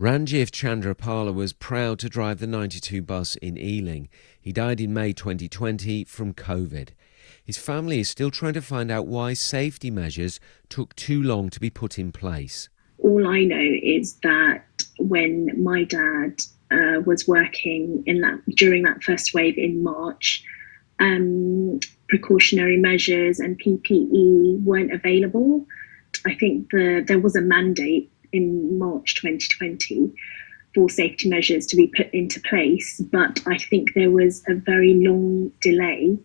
Ranjiv Chandrapala was proud to drive the 92 bus in Ealing. He died in May 2020 from COVID. His family is still trying to find out why safety measures took too long to be put in place. All I know is that when my dad was working during that first wave in March, precautionary measures and PPE weren't available. I think there was a mandate in March 2020 for safety measures to be put into place, but I think there was a very long delay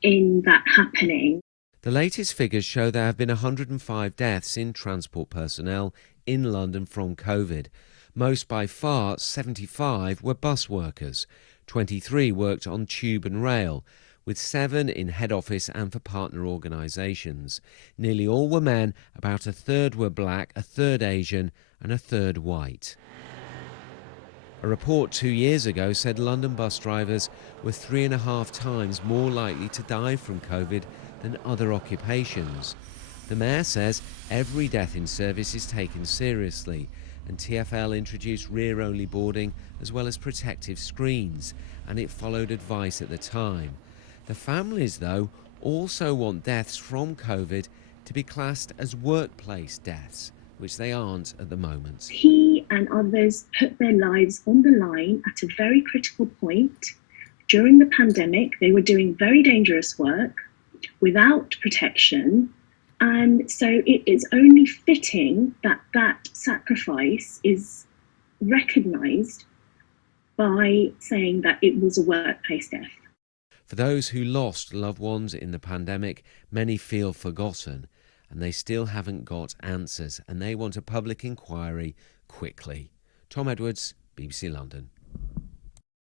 in that happening. The latest figures show there have been 105 deaths in transport personnel in London from COVID. Most, by far, 75, were bus workers. 23 worked on tube and rail, with 7 in head office and for partner organisations. Nearly all were men, about a third were black, a third Asian and a third white. A report 2 years ago said London bus drivers were 3.5 times more likely to die from COVID than other occupations. The Mayor says every death in service is taken seriously, and TfL introduced rear-only boarding as well as protective screens, and it followed advice at the time. The families, though, also want deaths from COVID to be classed as workplace deaths, which they aren't at the moment. He and others put their lives on the line at a very critical point. During the pandemic, they were doing very dangerous work without protection. And so it is only fitting that that sacrifice is recognised by saying that it was a workplace death. For those who lost loved ones in the pandemic, many feel forgotten, and they still haven't got answers, and they want a public inquiry quickly. Tom Edwards, BBC London.